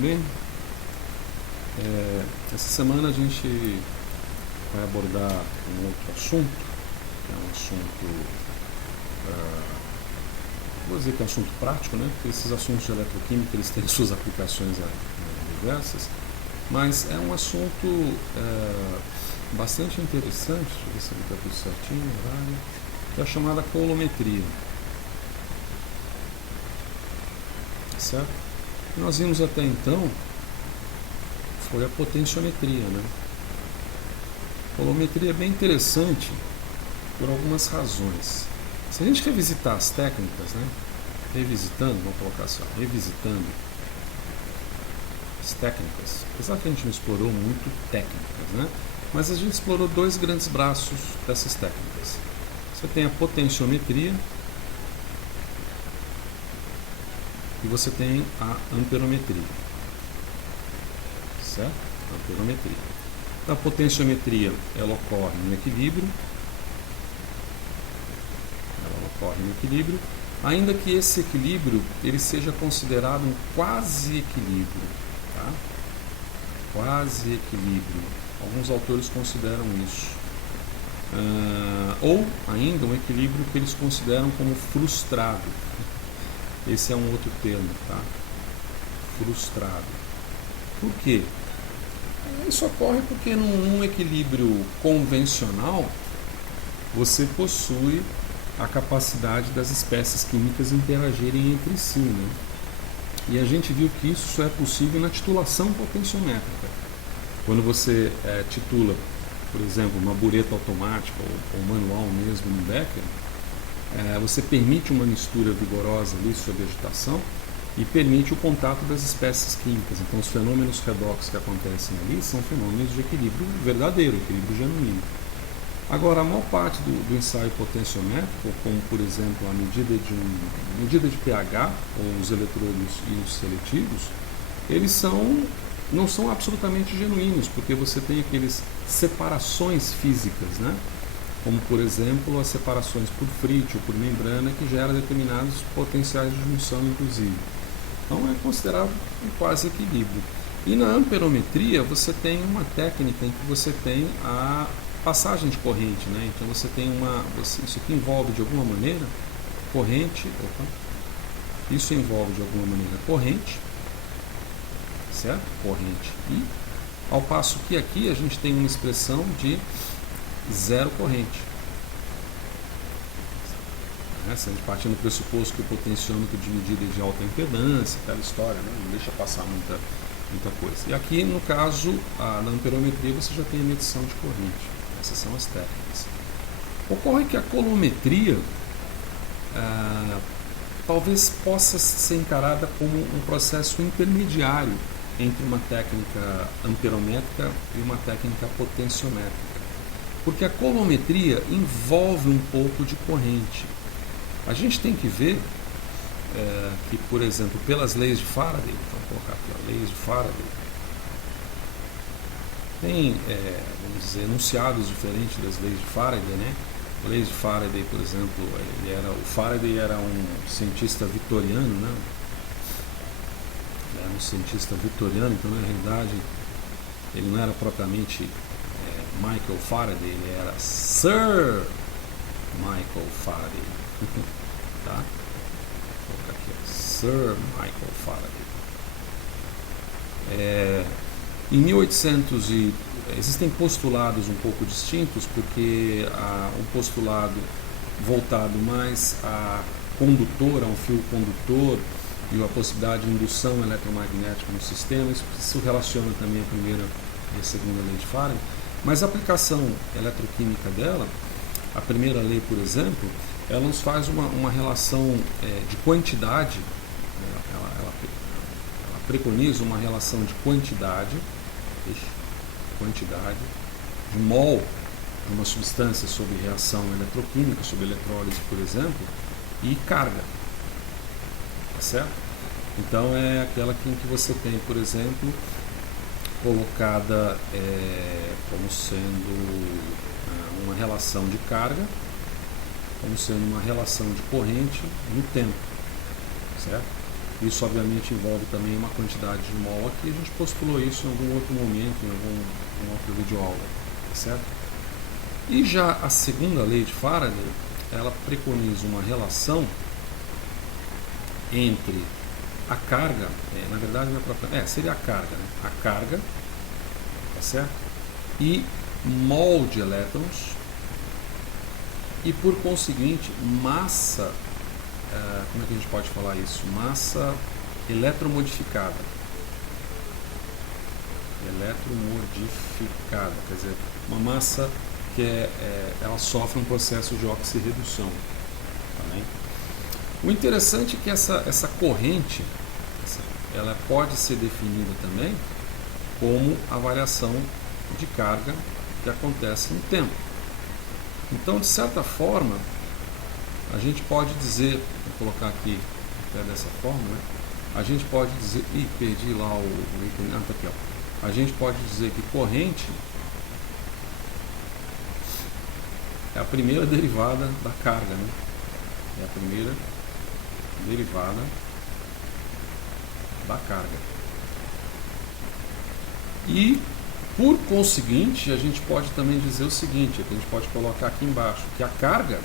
bem? Essa semana a gente vai abordar um outro assunto, que é um assunto, vou dizer que é um assunto prático, né? Porque esses assuntos de eletroquímica eles têm suas aplicações diversas, mas é um assunto bastante interessante, deixa eu ver se ele está tudo certinho, horário, que é a chamada coulometria. Certo? O que nós vimos até então foi a potenciometria, né? A coulometria é bem interessante por algumas razões. Se a gente revisitar as técnicas, né? Vamos colocar assim, revisitando as técnicas, apesar que a gente não explorou muito técnicas, né? Mas a gente explorou dois grandes braços dessas técnicas. Você tem a potenciometria e você tem a amperometria, certo? Amperometria. A potenciometria ela ocorre no equilíbrio, ainda que esse equilíbrio ele seja considerado um quase equilíbrio, tá? Quase equilíbrio. Alguns autores consideram isso. Ou ainda um equilíbrio que eles consideram como frustrado. Esse é um outro termo, tá? Frustrado. Por quê? Isso ocorre porque num equilíbrio convencional você possui a capacidade das espécies químicas interagirem entre si, né? E a gente viu que isso só é possível na titulação potenciométrica. Quando você titula, por exemplo, uma bureta automática ou manual mesmo no Becker, você permite uma mistura vigorosa ali sob agitação e permite o contato das espécies químicas. Então os fenômenos redox que acontecem ali são fenômenos de equilíbrio verdadeiro, equilíbrio genuíno. Agora, a maior parte do ensaio potenciométrico, como por exemplo a medida de pH, ou os eletrodos íons seletivos, eles não são absolutamente genuínos, porque você tem aquelas separações físicas, né? Como por exemplo as separações por Fritz ou por membrana, que geram determinados potenciais de junção, inclusive. Então é considerado um quase equilíbrio. E na amperometria você tem uma técnica em que você tem a passagem de corrente, né? Então você tem isso aqui envolve de alguma maneira corrente, isso envolve de alguma maneira corrente, certo? Corrente I, ao passo que aqui a gente tem uma expressão de zero corrente. Se a gente partir do pressuposto que o potenciômetro de medida é de alta impedância, aquela história, né? Não deixa passar muita coisa. E aqui, no caso, na amperometria, você já tem a medição de corrente. Essas são as técnicas. Ocorre que a coulometria talvez possa ser encarada como um processo intermediário entre uma técnica amperométrica e uma técnica potenciométrica. Porque a coulometria envolve um pouco de corrente. A gente tem que ver que, por exemplo, pelas leis de Faraday, vamos colocar aqui, ó, leis de Faraday, tem, vamos dizer, enunciados diferentes das leis de Faraday, né? A lei de Faraday, por exemplo, o Faraday era um cientista vitoriano, né? Era um cientista vitoriano, então na realidade ele não era propriamente Michael Faraday, ele era Sir Michael Faraday. Tá? Vou colocar aqui, Sir Michael Faraday. Em 1800 existem postulados um pouco distintos, porque um postulado voltado mais a condutor, a um fio condutor, e a possibilidade de indução eletromagnética no sistema, isso relaciona também a primeira e a segunda lei de Faraday. Mas a aplicação eletroquímica dela, a primeira lei, por exemplo, ela nos faz uma relação de quantidade, ela preconiza uma relação de quantidade de mol de uma substância sob reação eletroquímica, sob eletrólise, por exemplo, e carga. Tá certo? Então é aquela em que você tem, por exemplo, colocada como sendo uma relação de carga, como sendo uma relação de corrente no tempo, certo? Isso obviamente envolve também uma quantidade de mol aqui, a gente postulou isso em algum outro momento, em alguma outra videoaula, tá certo? E já a segunda lei de Faraday, ela preconiza uma relação entre a carga, na verdade seria a carga, né? A carga, tá certo? E mol de elétrons e por conseguinte massa, como é que a gente pode falar isso? Massa eletromodificada. Eletromodificada, quer dizer, uma massa que ela sofre um processo de oxirredução. Tá. O interessante é que essa corrente ela pode ser definida também como a variação de carga que acontece no tempo. Então, de certa forma, a gente pode dizer, vou colocar aqui até dessa forma, né? A gente pode dizer, perdi lá o item, tá aqui, ó. A gente pode dizer que corrente é a primeira derivada da carga, né? É a primeira derivada da carga. E, por conseguinte, a gente pode também dizer o seguinte, a gente pode colocar aqui embaixo, que a carga,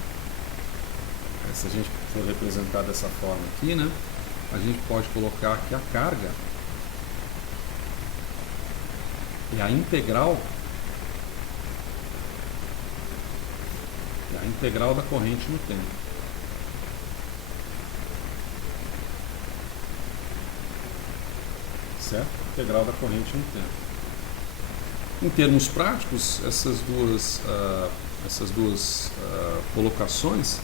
se a gente for representar dessa forma aqui, né? A gente pode colocar que a carga é a integral da corrente no tempo. Certo? Integral da corrente no tempo. Em termos práticos, essas duas colocações,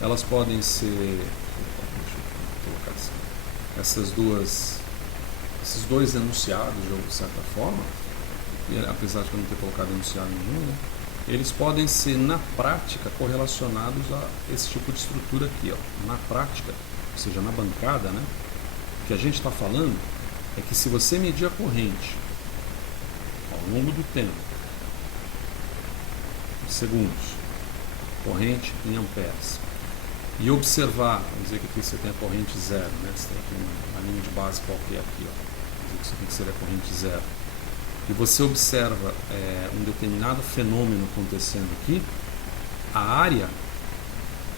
elas podem ser, deixa eu colocar assim, esses dois enunciados, de certa forma, apesar de eu não ter colocado enunciado nenhum, né, eles podem ser, na prática, correlacionados a esse tipo de estrutura aqui. Ó. Na prática, ou seja, na bancada, né, o que a gente está falando é que se você medir a corrente ao longo do tempo, em segundos, corrente em amperes, e observar, vamos dizer que aqui você tem a corrente zero, né? Você tem aqui uma linha de base qualquer aqui, ó. Vamos dizer que isso tem que ser a corrente zero. E você observa um determinado fenômeno acontecendo aqui, a área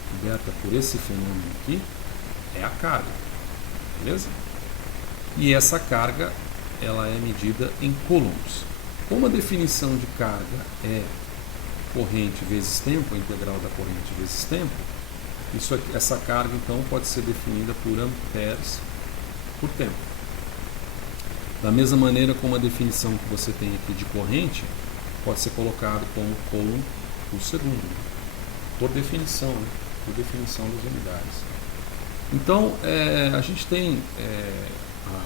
coberta por esse fenômeno aqui é a carga, beleza? E essa carga, ela é medida em coulombs. Como a definição de carga é corrente vezes tempo, a integral da corrente vezes tempo, essa carga então pode ser definida por amperes por tempo. Da mesma maneira como a definição que você tem aqui de corrente pode ser colocado como coulomb por segundo, por definição, né? Por definição das unidades. Então, a gente tem,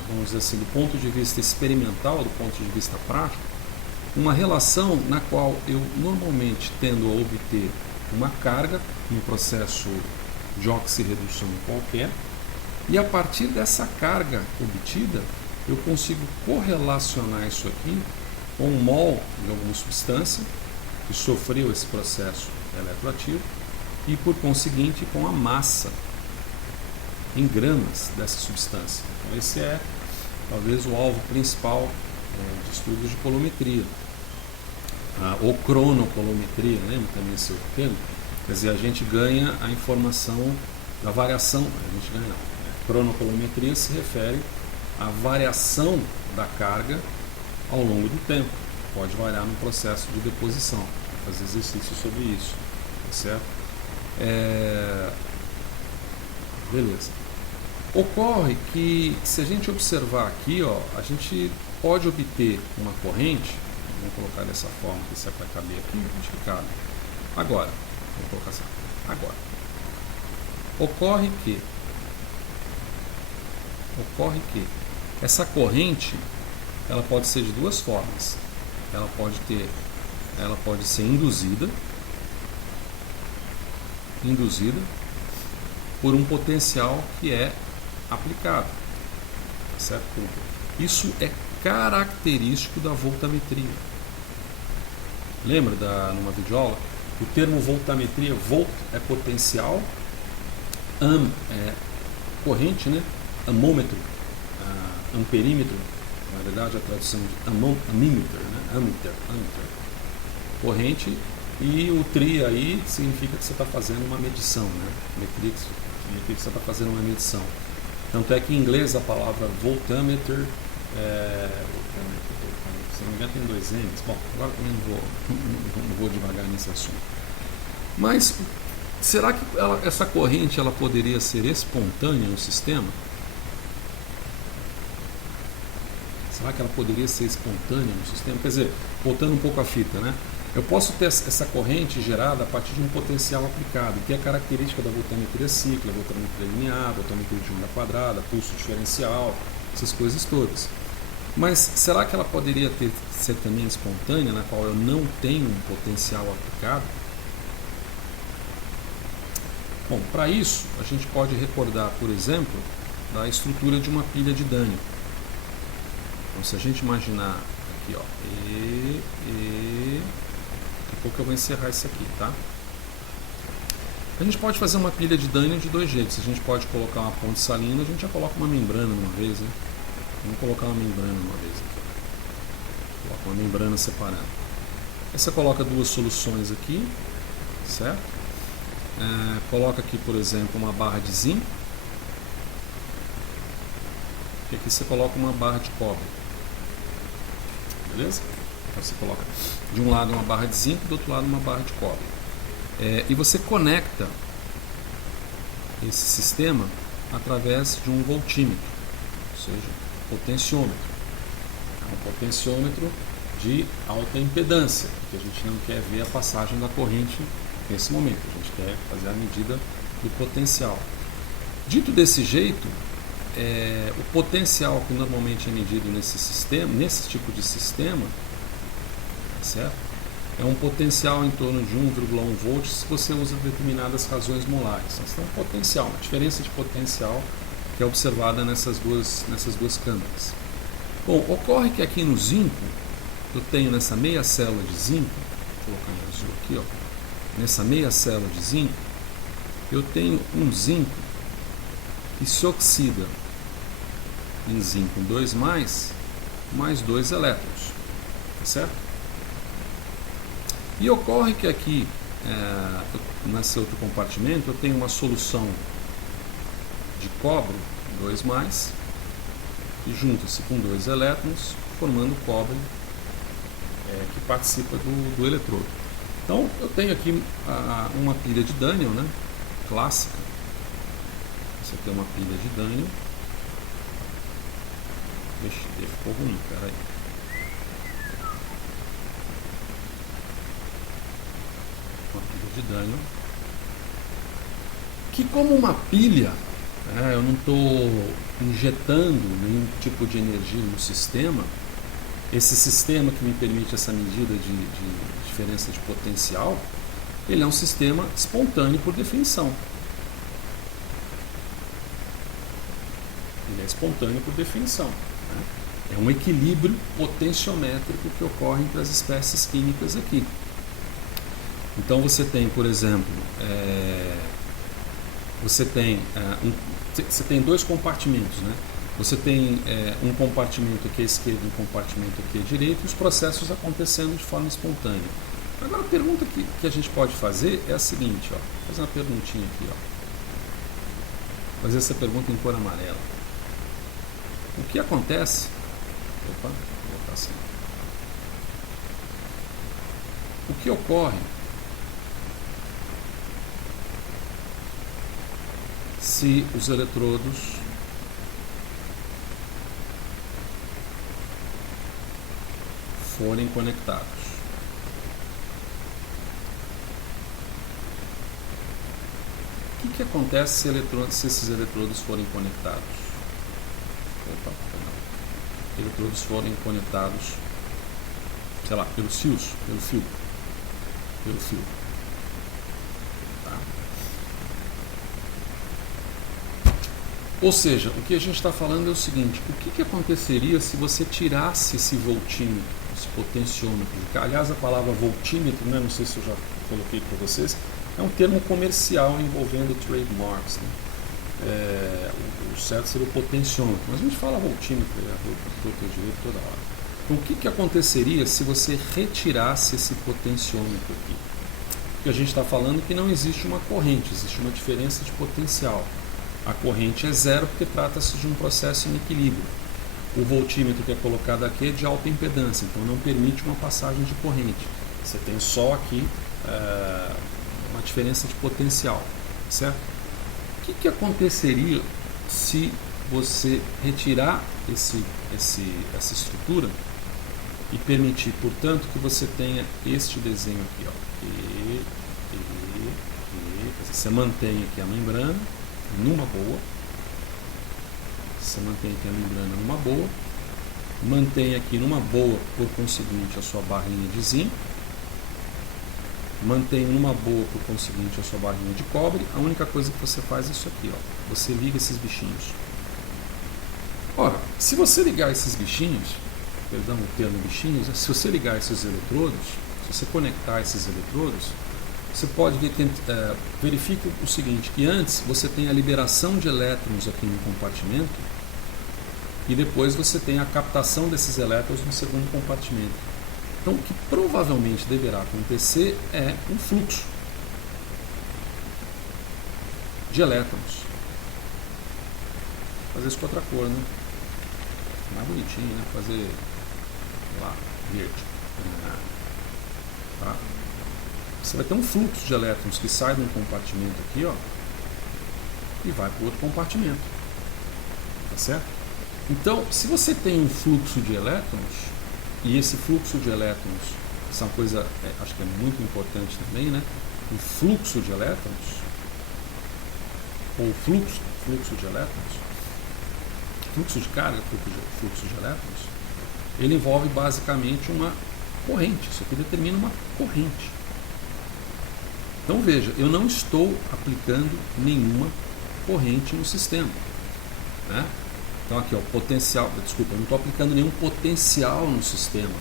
vamos dizer assim, do ponto de vista experimental, do ponto de vista prático, uma relação na qual eu normalmente tendo a obter uma carga, um processo de oxirredução qualquer, e a partir dessa carga obtida, eu consigo correlacionar isso aqui com um mol de alguma substância que sofreu esse processo eletroativo e, por conseguinte, com a massa em gramas dessa substância. Então, esse é talvez o alvo principal de estudos de colometria. Ou cronocolometria, lembra também esse outro termo? Quer dizer, a gente ganha a informação da variação, a gente ganha. Cronocolometria se refere à variação da carga ao longo do tempo. Pode variar no processo de deposição. Vou fazer exercício sobre isso, tá certo? Beleza. Ocorre que, se a gente observar aqui, ó, a gente pode obter uma corrente, vamos colocar dessa forma, que isso vai caber aqui, acho que cabe. Agora, vou colocar assim, agora. Ocorre que essa corrente, ela pode ser de duas formas. Ela pode ser induzida por um potencial que é aplicado, certo? Isso é característico da voltametria. Lembra numa videoaula? O termo voltametria, volt é potencial, am é corrente, né? amômetro, amperímetro, na verdade a tradução de amímetro, né? Ammeter, corrente, e o tri aí significa que você está fazendo uma medição, né? Metria significa que você está fazendo uma medição. Tanto é que em inglês a palavra voltameter, se não me engano tem 2 N's. Bom, agora também não vou devagar nesse assunto. Mas será que essa corrente ela poderia ser espontânea no sistema? Será que ela poderia ser espontânea no sistema? Quer dizer, voltando um pouco à fita, né? Eu posso ter essa corrente gerada a partir de um potencial aplicado, que é característica da voltametria cíclica, voltametria linear, voltametria de onda quadrada, pulso diferencial, essas coisas todas. Mas será que ela poderia ser também espontânea, na qual eu não tenho um potencial aplicado? Bom, para isso, a gente pode recordar, por exemplo, da estrutura de uma pilha de Daniell. Então, se a gente imaginar aqui, ó, daqui a pouco eu vou encerrar isso aqui, tá? A gente pode fazer uma pilha de Daniell de 2 jeitos. A gente pode colocar uma ponte salina, a gente já coloca uma membrana uma vez, né? Vamos colocar uma membrana uma vez aqui. Coloca uma membrana separando. Aí você coloca 2 soluções aqui, certo? Coloca aqui, por exemplo, uma barra de zinco. E aqui você coloca uma barra de cobre. Beleza? Então você coloca de um lado uma barra de zinco e do outro lado uma barra de cobre. E você conecta esse sistema através de um voltímetro, ou seja, potenciômetro. É um potenciômetro de alta impedância, porque a gente não quer ver a passagem da corrente nesse momento, a gente quer fazer a medida do potencial. Dito desse jeito, o potencial que normalmente é medido nesse tipo de sistema, certo? É um potencial em torno de 1,1 volts se você usa determinadas razões molares. Então, você tem um potencial, uma diferença de potencial que é observada nessas duas câmeras. Bom, ocorre que aqui no zinco, eu tenho nessa meia célula de zinco, vou colocar em azul aqui, ó, nessa meia célula de zinco, eu tenho um zinco que se oxida em zinco 2+, mais 2 elétrons, tá certo? E ocorre que aqui, nesse outro compartimento, eu tenho uma solução de cobre 2+, e junta-se com 2 elétrons, formando cobre que participa do eletrodo. Então, eu tenho aqui uma pilha de Daniell, né, clássica. Essa aqui é uma pilha de Daniell. Ficou ruim, peraí. Uma pilha de Daniell. Que como uma pilha, eu não estou injetando nenhum tipo de energia no sistema. Esse sistema que me permite essa medida de diferença de potencial, ele é um sistema espontâneo por definição. Ele é espontâneo por definição. Né? É um equilíbrio potenciométrico que ocorre entre as espécies químicas aqui. Então você tem, por exemplo, você tem 2 compartimentos, né? Você tem um compartimento aqui à esquerda e um compartimento aqui à direita, e os processos acontecendo de forma espontânea. Agora a pergunta que a gente pode fazer é a seguinte, ó. Vou fazer uma perguntinha aqui, ó. Vou fazer essa pergunta em cor amarela. O que acontece? Opa, vou botar assim. O que ocorre se os eletrodos forem conectados? O que acontece se esses eletrodos forem conectados? Opa, perdão. Eletrodos forem conectados, sei lá, pelos fios, pelo fio. Tá? Ou seja, o que a gente está falando é o seguinte: o que aconteceria se você tirasse esse voltímetro, esse potenciômetro? Aliás, a palavra voltímetro, né, não sei se eu já coloquei para vocês, é um termo comercial envolvendo trademarks. Né? o certo seria o potenciômetro, mas a gente fala voltímetro, doutor direito toda hora. Então, o que aconteceria se você retirasse esse potenciômetro aqui? Porque a gente está falando que não existe uma corrente, existe uma diferença de potencial. A corrente é zero porque trata-se de um processo em equilíbrio. O voltímetro que é colocado aqui é de alta impedância, então não permite uma passagem de corrente. Você tem só aqui uma diferença de potencial, certo? O que aconteceria se você retirar essa estrutura e permitir, portanto, que você tenha este desenho aqui, ó. Você mantém aqui a membrana numa boa, mantém aqui numa boa, por conseguinte, a sua barrinha de zinco, mantém numa boa, por conseguinte, a sua barrinha de cobre. A única coisa que você faz é isso aqui, ó. Você liga esses bichinhos. Ora, se você ligar esses bichinhos, perdão o termo bichinhos, se você ligar esses eletrodos, se você conectar esses eletrodos, você pode ver que verifica o seguinte, que antes você tem a liberação de elétrons aqui no compartimento e depois você tem a captação desses elétrons no segundo compartimento. Então, o que provavelmente deverá acontecer é um fluxo de elétrons. Fazer isso com outra cor, né? Mais bonitinho, né? Fazer lá, verde. Tá? Você vai ter um fluxo de elétrons que sai de um compartimento aqui, ó, e vai para o outro compartimento. Tá certo? Então, se você tem um fluxo de elétrons, e esse fluxo de elétrons, essa é uma coisa, acho que é muito importante também, né? O fluxo de elétrons, ou fluxo de elétrons, fluxo de carga, fluxo de elétrons, ele envolve basicamente uma corrente. Isso aqui determina uma corrente. Então veja, eu não estou aplicando nenhuma corrente no sistema, né? Então aqui, ó, potencial, desculpa, eu não estou aplicando nenhum potencial no sistema.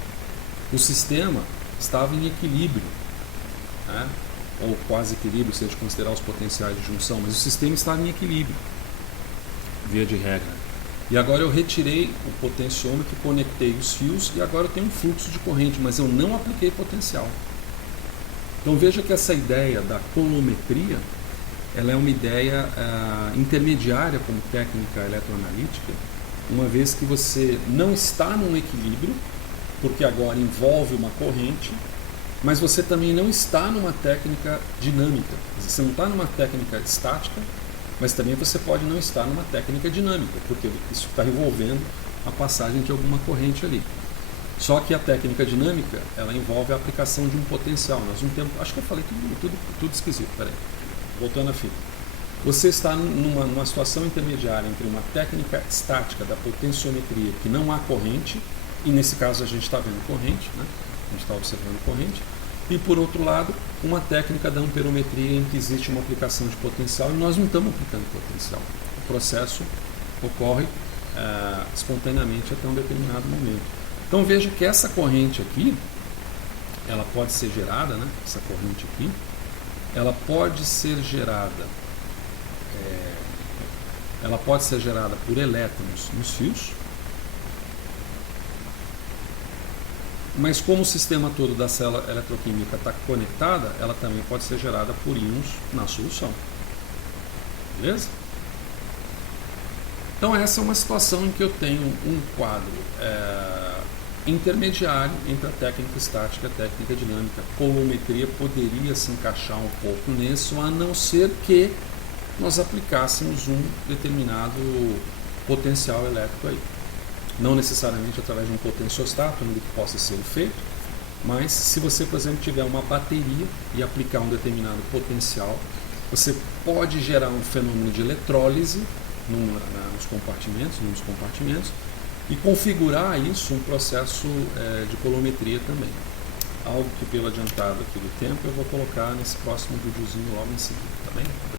O sistema estava em equilíbrio, né? Ou quase equilíbrio, se a gente considerar os potenciais de junção, mas o sistema estava em equilíbrio, via de regra. E agora eu retirei o potenciômetro, conectei os fios e agora eu tenho um fluxo de corrente, mas eu não apliquei potencial. Então veja que essa ideia da colometria, ela é uma ideia intermediária como técnica eletroanalítica, uma vez que você não está num equilíbrio, porque agora envolve uma corrente, mas você também não está numa técnica dinâmica. Você não está numa técnica estática, mas também você pode não estar numa técnica dinâmica, porque isso está envolvendo a passagem de alguma corrente ali. Só que a técnica dinâmica, ela envolve a aplicação de um potencial. Nós não temos, acho que eu falei tudo esquisito, peraí. Voltando à fita. Você está numa situação intermediária entre uma técnica estática da potenciometria, que não há corrente, e nesse caso a gente está vendo corrente, né? A gente está observando corrente, e por outro lado, uma técnica da amperometria em que existe uma aplicação de potencial e nós não estamos aplicando potencial. O processo ocorre espontaneamente até um determinado momento. Então veja que essa corrente aqui, ela pode ser gerada, né? Essa corrente aqui, ela pode ser gerada por elétrons nos fios, mas como o sistema todo da célula eletroquímica está conectada, ela também pode ser gerada por íons na solução. Beleza? Então essa é uma situação em que eu tenho um quadro intermediário entre a técnica estática e a técnica dinâmica. A colometria poderia se encaixar um pouco nisso, a não ser que nós aplicássemos um determinado potencial elétrico aí. Não necessariamente através de um potenciostato, onde que possa ser feito, mas se você, por exemplo, tiver uma bateria e aplicar um determinado potencial, você pode gerar um fenômeno de eletrólise nos compartimentos, e configurar isso um processo de colometria também. Algo que, pelo adiantado aqui do tempo, eu vou colocar nesse próximo videozinho logo em seguida, tá bem?